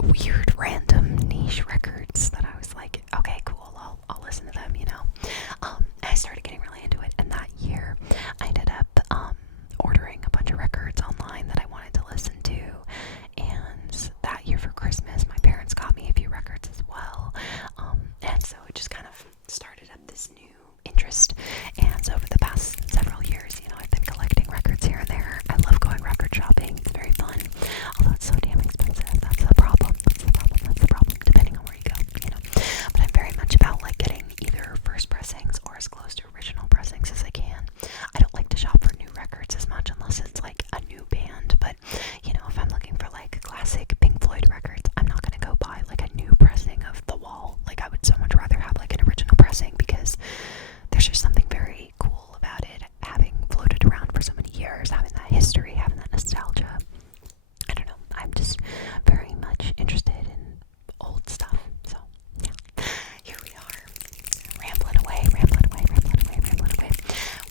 weird, random, niche records that I was like, okay, cool, I'll listen to them, you know. I started getting really into it, and that year I ended up ordering a bunch of records online that I wanted to listen to. And that year for Christmas, my parents got me a few records as well. And so it just kind of started up this new interest. And so over the past several years, you know, I've been collecting records here and there. I love going record shopping. It's very fun. Although it's so damn expensive. That's the problem. Depending on where you go, you know. But I'm very much about like getting either first pressings or as close to original pressings as I can. I don't like to shop for new records as much unless it's like a new band. But, you know, if I'm looking for like classic Pink Floyd records, I'm not going to go buy like a new pressing of The Wall. Like I would so much rather have like an original pressing, because there's just something very cool about it, having floated around for so many years, having that history, having that nostalgia. I don't know, I'm just very much interested in old stuff. So yeah, here we are, rambling away.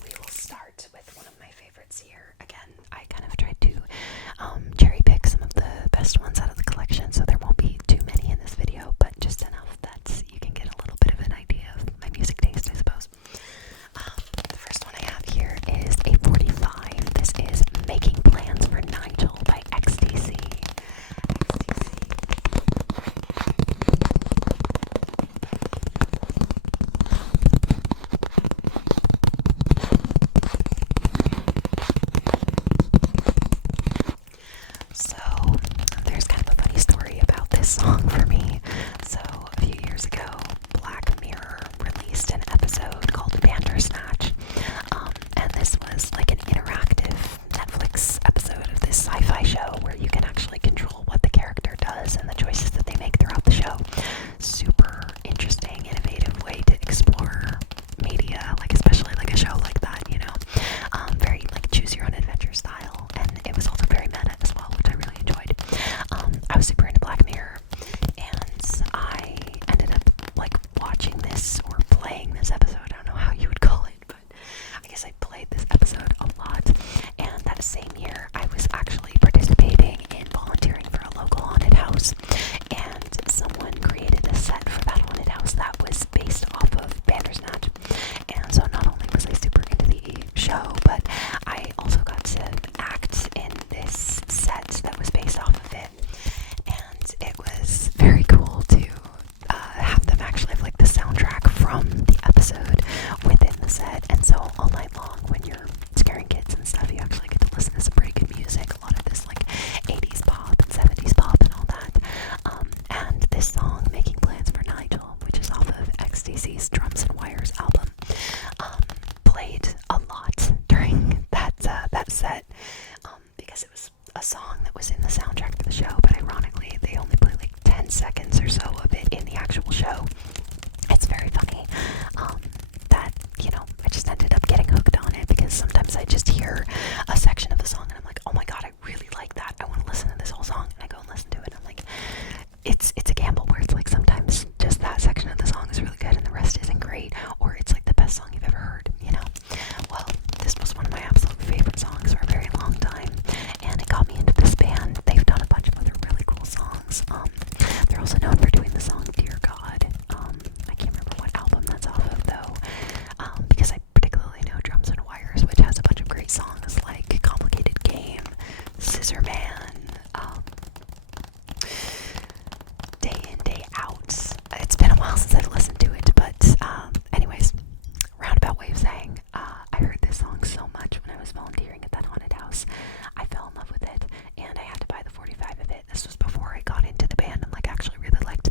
We will start with one of my favorites here. Again, I kind of tried to cherry pick some of the best ones out of the collection, so there won't be too many in this video, but just enough that you can get a little bit of an idea of my music taste, I suppose. The first one I have here is a 45. This is Making Plans for Nigel by XTC. So, there's kind of a funny story about this song for me. So, a few years ago, Black Mirror released an episode called Bandersnatch. And this was like an interactive Netflix episode of this sci-fi show where you can actually control what the character does and the choices that they make throughout the show. Super interesting, innovative way to explore media, like especially like a show like that, you know. Very like choose your own adventure style, and it was also very meta as well, which I really enjoyed. I was super into Black Mirror, and I ended up like watching this or playing this episode. I don't know how you would call it, but I guess I played this episode a lot. And that same year, I was actually participating in volunteering for a local haunted house, and someone created a set for that haunted house that was based off of Bandersnatch. And so not only was I super into the show, but I also got to act in this set that was based off of it. And it was very cool to have them actually have like the soundtrack from the episode within the set. And so all night long when you're scaring kids and stuff, you actually get to listen to some pretty good music. A lot of this like 80s pop and 70s pop and all that. And this song, Making Plans for Nigel, which is off of XTC's Drums and Wires album, played a lot during that set, because it was a song that was in the soundtrack for the show, but ironically they only played like 10 seconds or so of it in the actual show. It's very funny that, you know, I just ended up getting hooked on it, because sometimes I just hear a section of a song and I'm like, oh my god, I really like that, I want to listen to this whole song, and I go and listen to it, and I'm like, it's a gamble where it's like sometimes just that section of the song is really good and the rest isn't great, or it's like the best song you've ever heard, you know. Well, this was one of my absolute favorite songs for a very long time, and it got me into this band. They've done a bunch of other really cool songs. They're also known for doing the song Dear God. I can't remember what album that's off of though, because I particularly know Drums and Wires, which has a bunch of great songs like Complicated Game, Scissor Man, Day In, Day Out. It's been a while since I've listened to it, but anyways, roundabout way of saying, I heard this song so much when I was volunteering at that haunted house. I fell in love with it, and I had to buy the 45 of it. This was before I got into the band and like actually really liked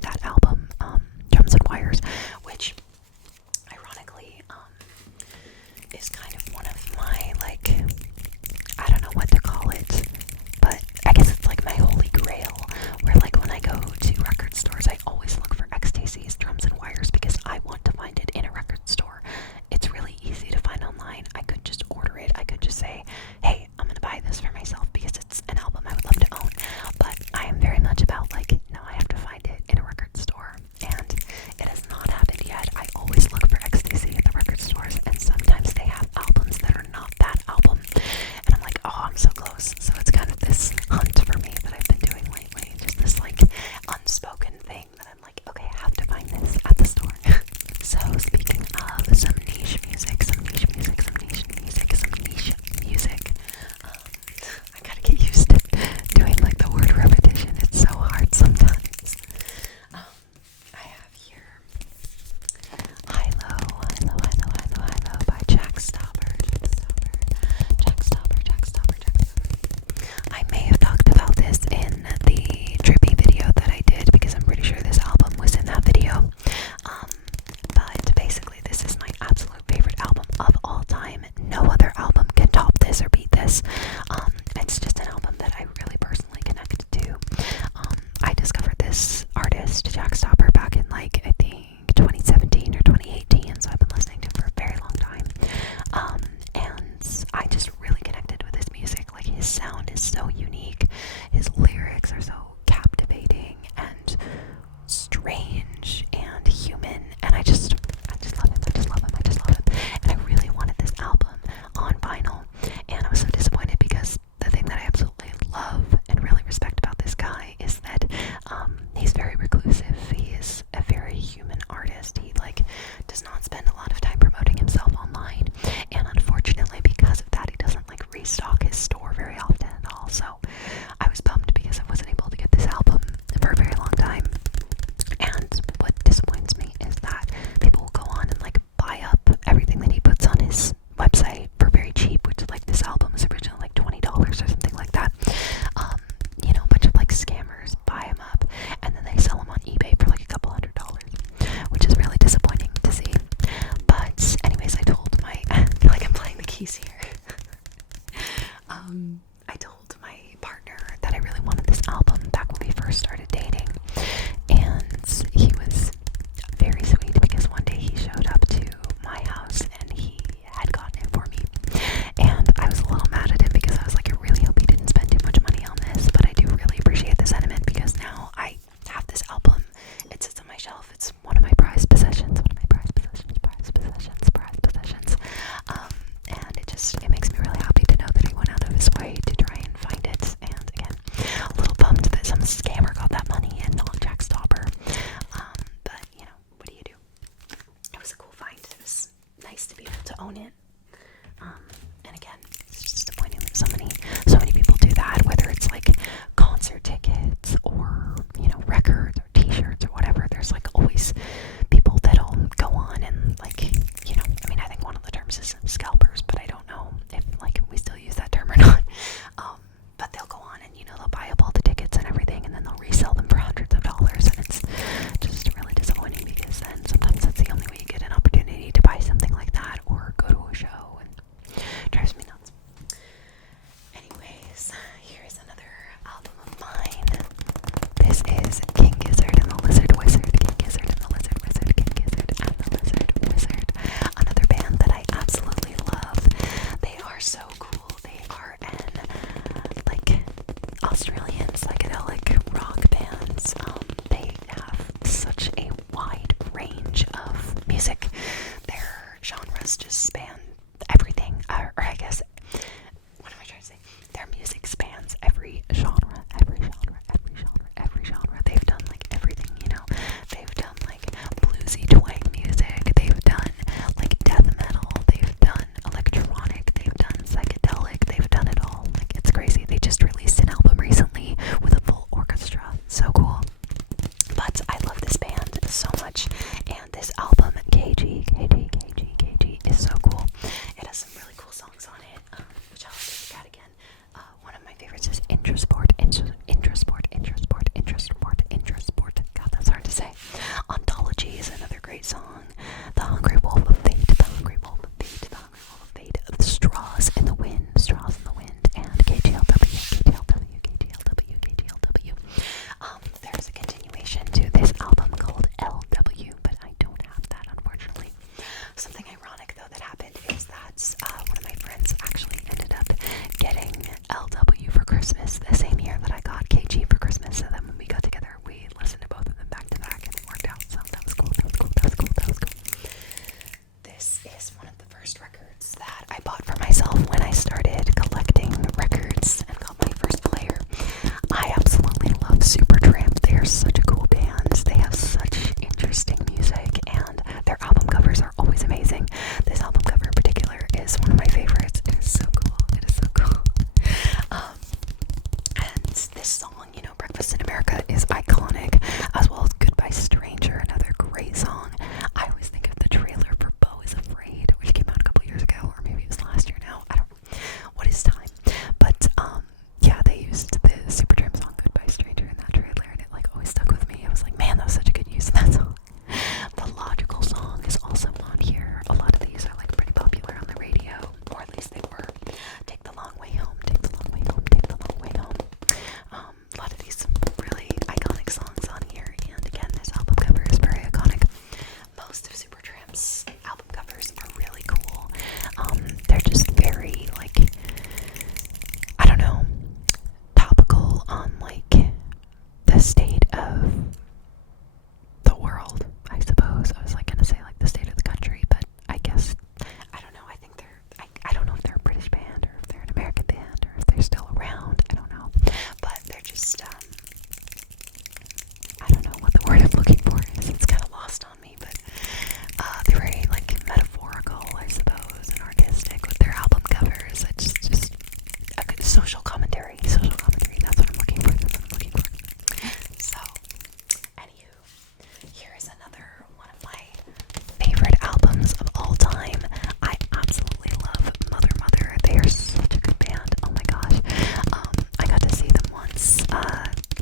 song. The Hungry Wolf of Fate, The Hungry Wolf of Fate, The Hungry Wolf of Fate, Straws in the Wind, Straws in the Wind, and KGLW. There's a continuation to this album called LW, but I don't have that, unfortunately. Something ironic, though, that happened is that one of my friends actually ended up getting LW for Christmas the same year that I got KG for Christmas. So then when we got together, we listened to both of them back to back, and it worked out. So that was cool. This is one of the first records that I bought for myself when I started collecting records and got my first player. I absolutely love Supertramp. They are such a cool band. They have such interesting music, and their album covers are always amazing. This album cover in particular is one of my favorites. It is so cool. And this song, Breakfast in America, is iconic, as well as Goodbye Stranger, another great song. I always think of the trailer for Beau is Afraid, which came out a couple years ago, or maybe it was last year now. I don't know. What is time? But, yeah, they used the Supertramp song Goodbye Stranger in that trailer, and it, always stuck with me. I was like, man, that was such a good use of that song. The Logical song is also on here. A lot of these are, pretty popular on the radio, or at least they were. Take the Long Way Home, Take the Long Way Home, Take the Long Way Home. A lot of these really iconic songs on here, and again, this album cover is very iconic. Most of Supertramp's album covers are really cool. They're just very, I don't know, topical on, the state of the world, I suppose. I was, gonna say, the state of the country, but I guess, I don't know, I think I don't know if they're a British band, or if they're an American band, or if they're still around, I don't know, but they're just, I don't know what the word I'm looking for is, it's kind of lost on me, but, they're very, metaphorical, I suppose, and artistic with their album covers. It's just a good social commentary, that's what I'm looking for, So, anywho, here is another one of my favorite albums of all time. I absolutely love Mother. They are such a good band. Oh my gosh. I got to see them once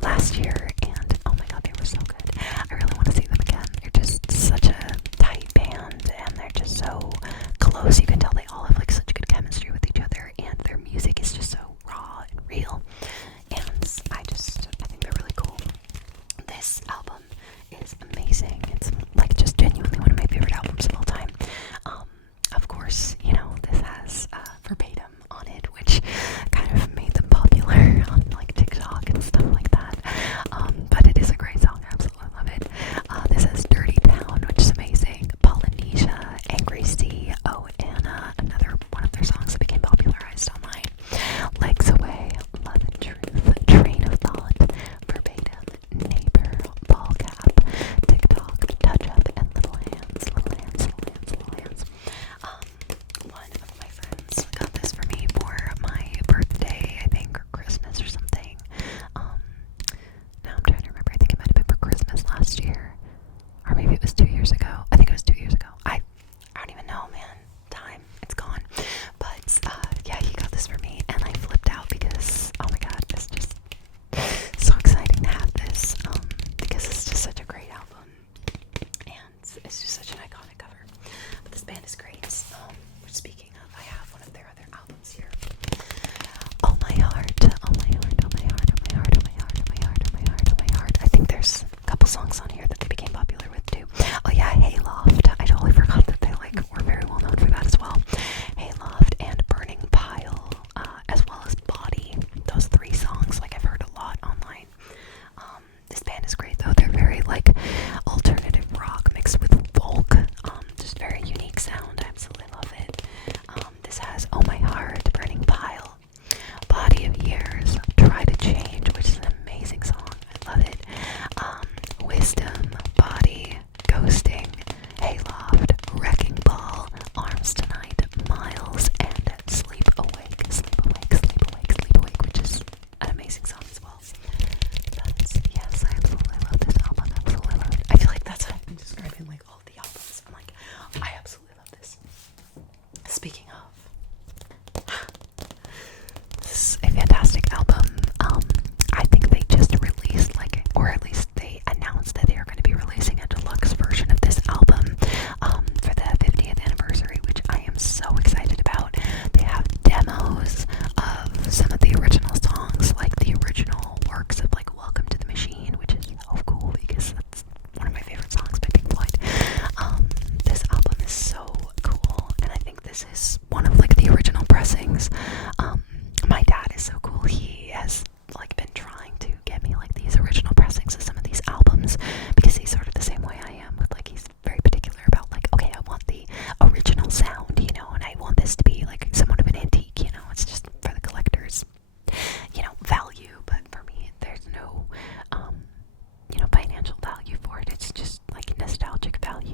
last year, and oh my god, they were so good. I really want to see them again. They're just such a tight band, and they're just so close. You can tell they all have such good chemistry with each other, and their music is just so raw and real. And I think they're really cool. This album is amazing. It's just genuinely one of my favorite albums of all time. Of course, this has Verbatim on it, which kind of made them popular on TikTok and stuff like that. But it is a great song. I absolutely love it. This has Dirty Town, which is amazing. Polynesia, Angry Sea, Oh Anna, another one of their songs that became popularized online. Legs Away, Love and Truth, Train of Thought, Verbatim, Neighbor, Ball Cap, TikTok, Touch Up, and Little Hands,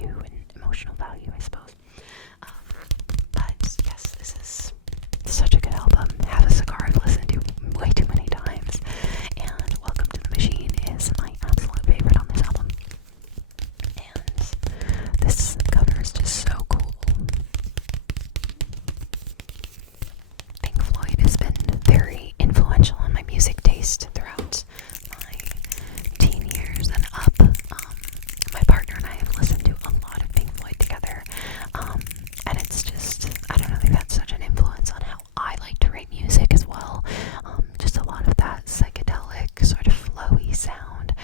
value and emotional value, I suppose. But yes, this is such a good album. Have a Cigar I've listened to way too many times, and Welcome to the Machine is my absolute favorite on this album. And this cover is just so cool. Pink Floyd has been very influential on my music taste throughout my teen years and up. My partner and I have listened to a lot of Pink Floyd together, and it's just, I don't know, they've had such an influence on how I like to write music as well. Just a lot of that psychedelic, sort of flowy sound,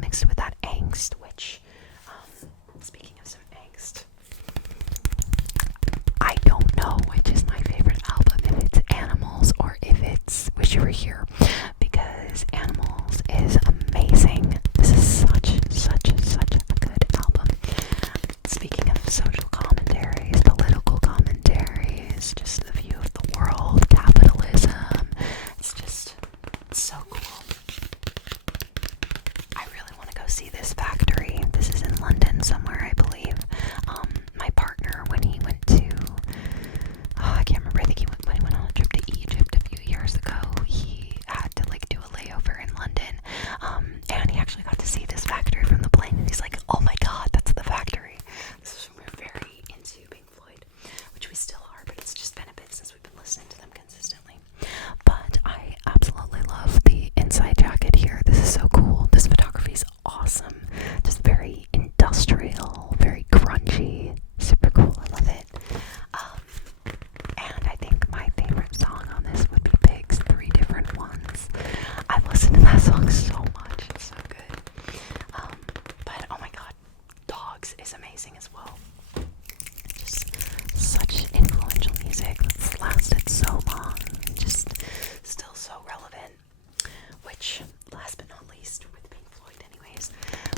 mixed with that angst, which, speaking of some angst, I don't know which is my favorite album, if it's Animals or if it's Wish You Were Here, because Animals is amazing. This is such a good album. Speaking of social commentaries, political commentaries, just the view of the world, capitalism, it's so cool. I really want to go see this factory. This is in London somewhere, I believe. My partner, when he went to, I can't remember, I think when he went on a trip to Egypt a few years ago, he had to do a layover in London, and he actually got to see this factory from the plane, and he's like, oh my god, that's the factory. This is when we were very into Pink Floyd, which we still are, but it's just been a bit since we've been listening to them consistently. But I absolutely love the inside jacket here. This is so cool. This photography is awesome. Just very industrial, very grungy, super cool. I love it. And I think my favorite song on this would be Pigs, 3 Different Ones. I've listened to that song so much. It's so good. But oh my god, Dogs is amazing as well. Just such influential music that's lasted so long. Just still so relevant. Which, last but not least, with Pink Floyd anyways,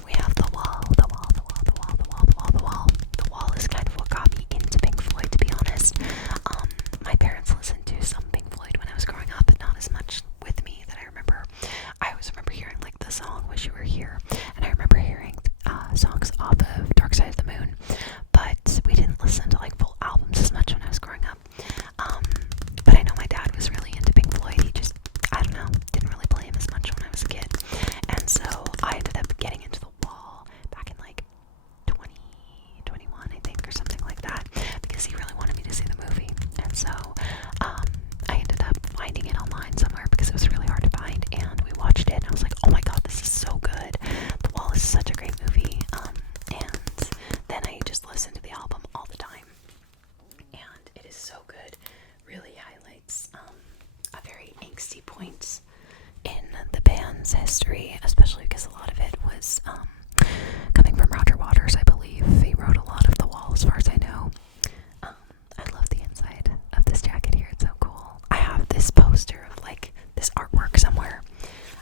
we have The Wall. The Wall, The Wall, The Wall, The Wall, The Wall, The Wall. The Wall is kind of what got me into Pink Floyd, to be honest. My parents listened to some Pink Floyd when I was growing up, but not as much with me that I remember. I always remember hearing the song Wish You Were Here, and I remember hearing songs off of Dark Side of the Moon, but we didn't listen to full albums as much when I was growing up. But I know my dad was really into Pink Floyd. He just, I don't know, didn't really play him as much when I was a kid, and so I ended up getting into The Wall back in 2021, I think, or something like that, because he really wanted me to see the movie. And so I ended up finding it online somewhere because it was really hard to find, and we watched it, and I was like, oh my god, this is so good. The Wall is such a great movie. And then I just listened to the album all the time, and it is so good. Really highlights a very angsty point in the band's history, especially because a lot of it was coming from Roger Waters, I believe. He wrote a lot of The Wall, as far as I know. I love the inside of this jacket here. It's so cool. I have this poster of this artwork somewhere.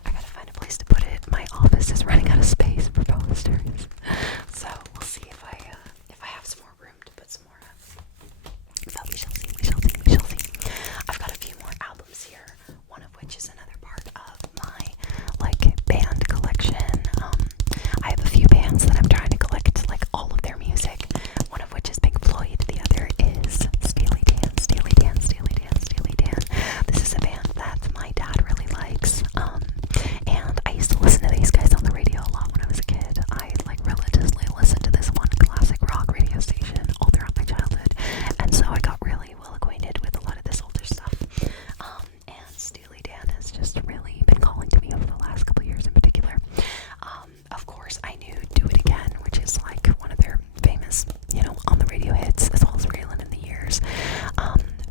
I gotta find a place to put it. My office is running out of space for posters, so we'll see if I have some more room to put some more up. But we shall see. I've got a few more albums here, one of which is another part of my band collection. I have a few bands that I'm trying to collect all of their music, one of which is Pink Floyd, the other is Steely Dan. This is a band that my dad really likes, and I used to listen to these guys on the radio a lot when I was a kid. I religiously listened to this one classic rock radio station all throughout my childhood, and so I got really well acquainted with a lot of this older stuff. And Steely Dan has just really been calling to me over the last couple years in particular. Of course, I knew Do It Again, which is one of their famous, on the radio hits, as well as Reelin' in the Years.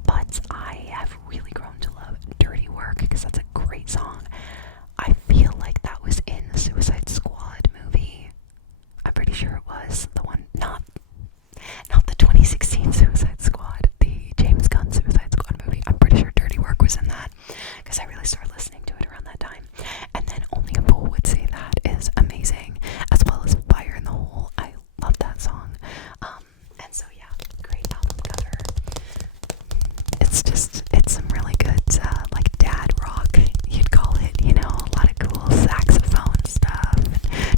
But I have really grown to love Dirty Work, because that's a great song. I feel like that was in the Suicide Squad movie. I'm pretty sure it was the one, not the 2016 Suicide Squad, the James Gunn Suicide Squad movie. I'm pretty sure Dirty Work was in that, because I really started listening to it around that time. And then Only a Fool Would Say That is amazing, as well as Fire in the Hole. I love that song. And so yeah, great album cover. It's some really good dad rock, you'd call it, a lot of cool saxophone stuff,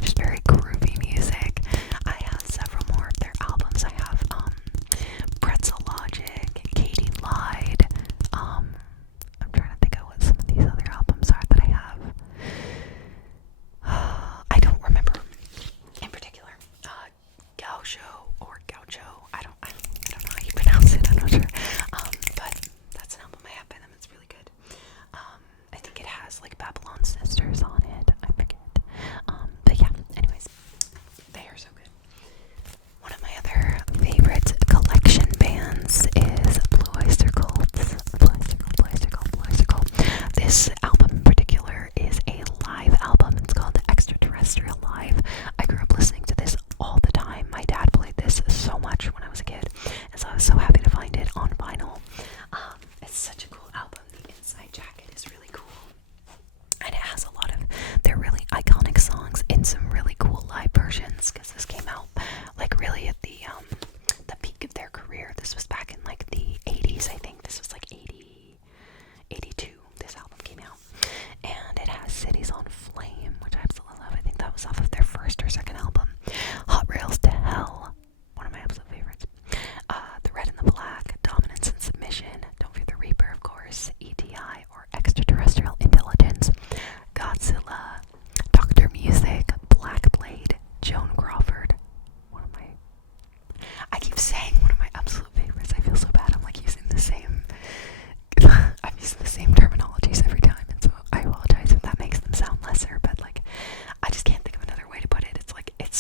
just very groovy music. I have some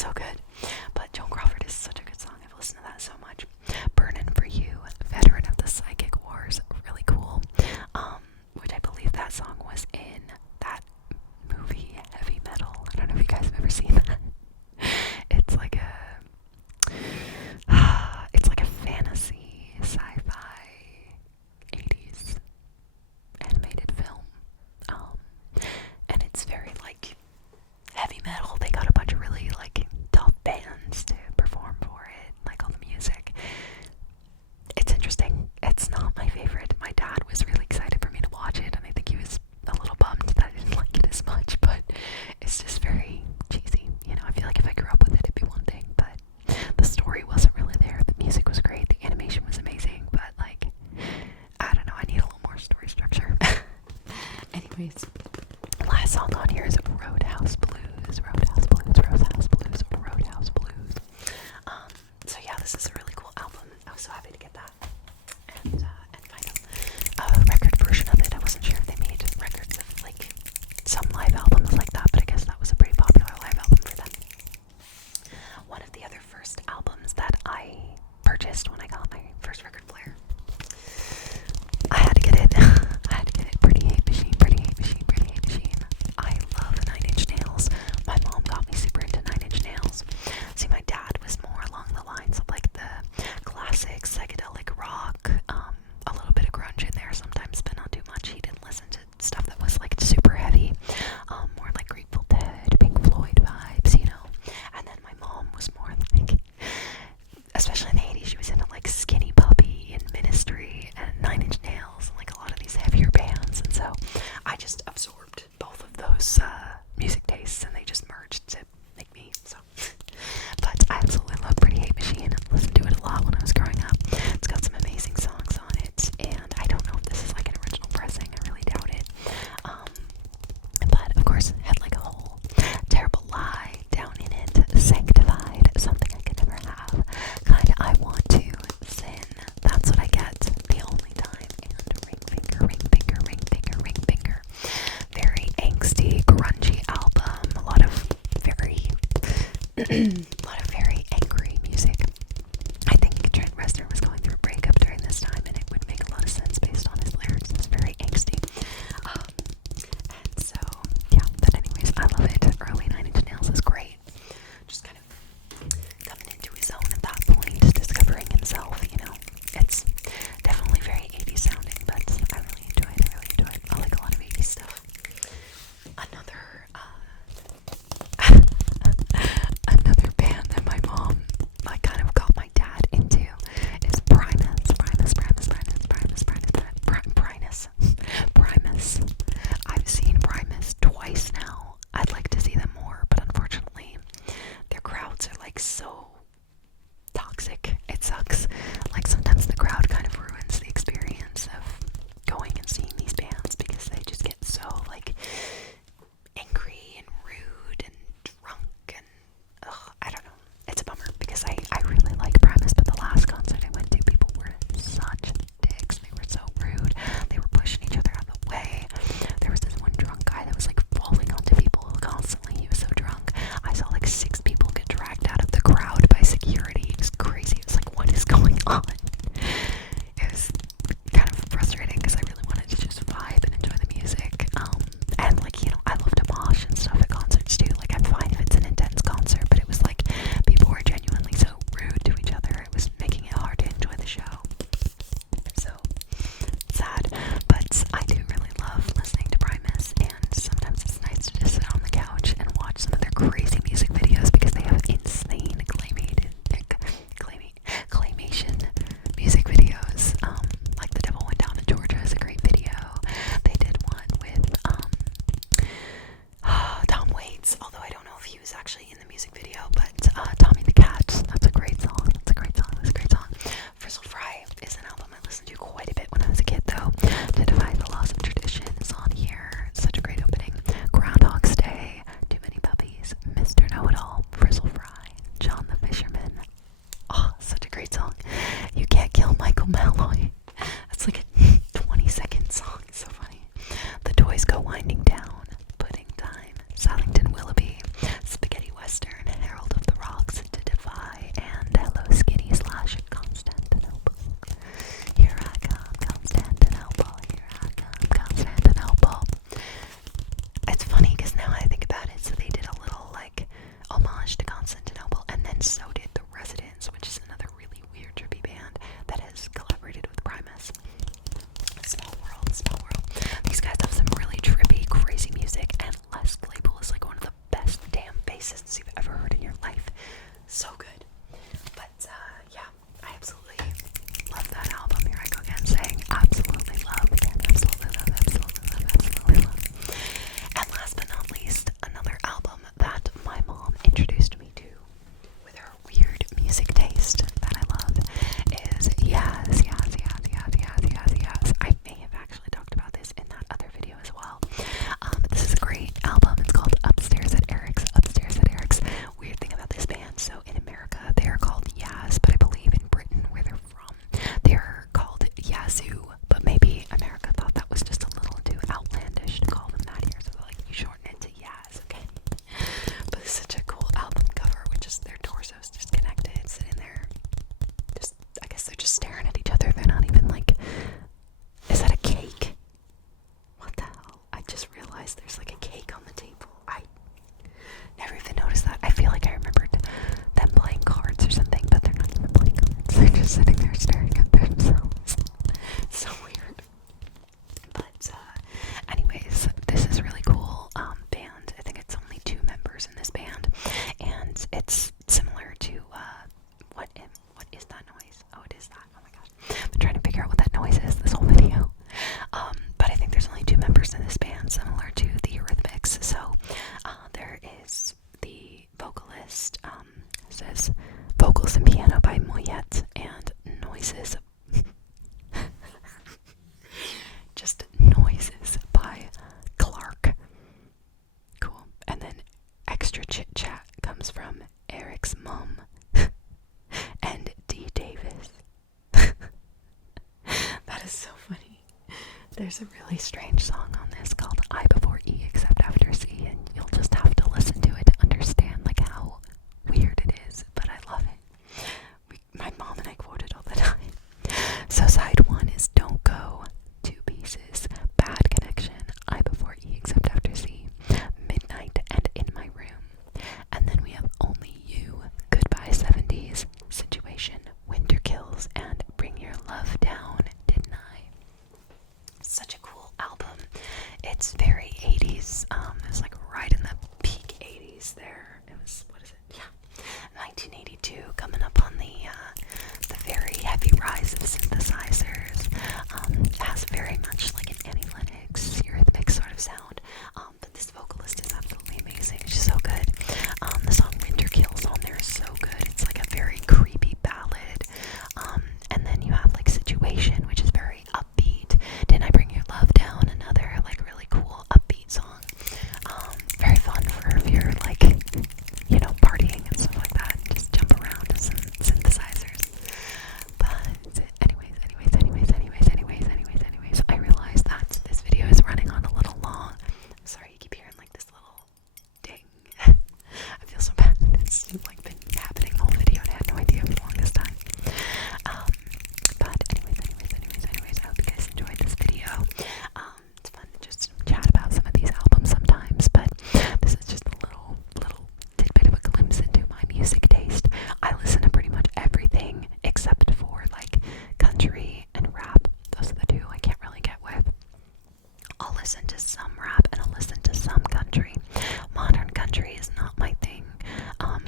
so good. But Joan Crawford is such a good song. I've listened to that so much. Burnin' For You, Veteran of the Psychic Wars, really cool. Which I believe that song was in that movie Heavy Metal. I don't know if you guys have ever seen that. It's like a fantasy sci-fi 80s animated film. And it's very like heavy metal. They got a bunch of really like tough bands to perform for it, like all the music. It's interesting. It's not my favorite. My dad was really excited for me to watch it, and I think he was a little bummed that I didn't like it as much, but it's just very cheesy. You know, I feel like if I grew up with it, it'd be one thing, but the story wasn't really there. The music was great, the animation was amazing, but like, I don't know, I need a little more story structure. Anyways, last song on here is Roadhouse Blues. Roadhouse Blues, Roadhouse Blues, Roadhouse Blues. So yeah, this is a really cool album. I was so happy to get that and find a record version of it. I wasn't sure if they made records of like some live albums like that, but I guess that was a pretty popular live album for them. One of the other first albums that I purchased when I got my first record player, I had to get it. I had to get it. Pretty Hate Machine, Pretty Hate Machine, Pretty Hate Machine. I love 9 Inch Nails. My mom got me super into 9 Inch Nails. See, my dad was more along the lines of like the classic psychedelic rock, a little bit of grunge in there sometimes, but not too much. He didn't listen to stuff that was like super heavy, more like Grateful Dead, Pink Floyd vibes, you know. And then my mom was more like, especially in the 80s, she was into like Skinny Puppy and Ministry and 9 Inch Nails and like a lot of these heavier bands, and so I just absorbed both of those music tastes, and they just merged to make me. So, but I absolutely love Pretty Hate Machine. I listened to it a lot when I was growing up. It's got some amazing songs on it, and I don't know if this is like an original pressing. I really doubt it. But of course, it had like a whole terrible lie down in it, sanctified, something I could never have. Kinda I want to sin. That's what I get the only time. And ring finger, ring finger, ring finger, ring finger. Very angsty, grungy album. A lot of very angry music. I think Trent Reznor was going through a breakup during this time, and it would make a lot of sense based on his lyrics. It's very angsty. And so, yeah, but anyways, I love it. Early 9 Inch Nails is great. Just kind of coming into his own at that point, discovering himself, you know. It's definitely very 80s sounding, but I really enjoy it. I like a lot of 80s stuff. Another band and so did The Residents, which is another really weird trippy band that has collaborated with Primus. Small world, small world. These guys have some really trippy, crazy music, and Les Claypool is like one of the best damn bassists you've ever heard in your life. So good. But yeah, I absolutely love that album. Here I go again saying absolutely love. Again, absolutely love, absolutely love, absolutely love. And last but not least, another album that my mom introduced me to with her weird music taste that I love is Yazoo. I may have actually talked about this in that other video as well. This is a great album. It's called Upstairs at Eric's. Upstairs at Eric's. Weird thing about this band, so in America they are called Yaz, but I believe in Britain, where they're from, they're called Yazoo, but maybe America thought that was just a little too outlandish to call them that here, so they're like, you shorten it to Yaz, okay? But it's such a cool album cover with just their torsos just connected, sitting there, just, I guess they're just staring at each other. They're not even like, is that a cake? What the hell? I just realized there's like a cake on the table. I never even noticed that. I feel like I remembered them playing cards or something, but they're not even playing cards. They're just sitting there staring at themselves. So weird. But anyways, this is really cool band. I think it's only 2 members in this band, and it's similar to what is that noise? Oh, it is that. Oh my gosh. I've been trying to figure out what that noise is this whole video. But I think there's only 2 members in this band, similar to the Eurythmics. So there is the vocalist, says vocals and piano by Moyet, and noises just noises by Clark. Cool. And then extra chit chat comes from Eric's mom and D. Davis. That is so funny. There's a really strange song on this called I Before E Except After C, and you'll just have to listen to it to understand like how weird it is, but I love it. My mom and I quote it all the time. So side 1 is Don't Go, 2 pieces, Bad Connection, I Before E Except After C, Midnight, and In My Room. And then we have Only You, Goodbye 70s, Situation, Winter Kills, and Bring Your Love Down, Didn't I? Such a cool album. It's very 80s. It's like right in the peak 80s there. It was, what is it? Yeah, 1982, coming up on the very heavy rise of synthesizers. It has very much like an Annie Lennox, Eurythmics sort of sound. But this vocalist is absolutely amazing. She's so good. The song Winter Kills on there is so good. It's like a very creepy ballad. And then you have like Situation, which is very upbeat. Didn't I Bring Your Love Down? Another like really cool upbeat song. Very fun for if you're like, you know, partying and stuff like that. Just jump around to some synthesizers. But anyways, I realize that this video is running on a little long. I'm sorry, you keep hearing like this little ding. I feel so bad. It's like been happening the whole video and I had no idea for the longest time. But anyways, I hope you guys enjoyed this video. It's fun to just chat about some of these albums sometimes, but this is just a little tidbit of a glimpse into my music taste. I listen to pretty much everything except for like country and rap. Those are the 2 I can't really get with. I'll listen to some rap and I'll listen to some country. Modern country is not my thing,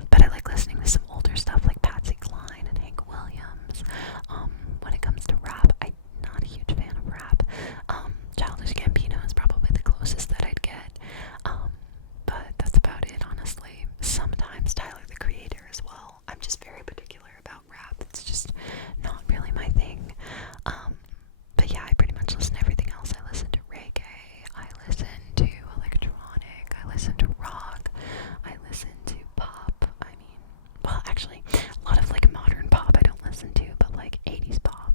but I like listening to some older stuff like Patsy Cline and Hank Williams. When it comes to rap, I'm not a huge fan of rap. Childish Gambino is probably the closest that I'd get, but that's about it, honestly. Sometimes Tyler, the Creator, as well. I'm just very particular about rap. It's just not really my thing. But yeah, I pretty much listen to everything else. I listen to reggae, I listen to electronic, I listen to rock, I listen to pop. I mean, well, actually, a lot of like modern pop I don't listen to, but like 80s pop,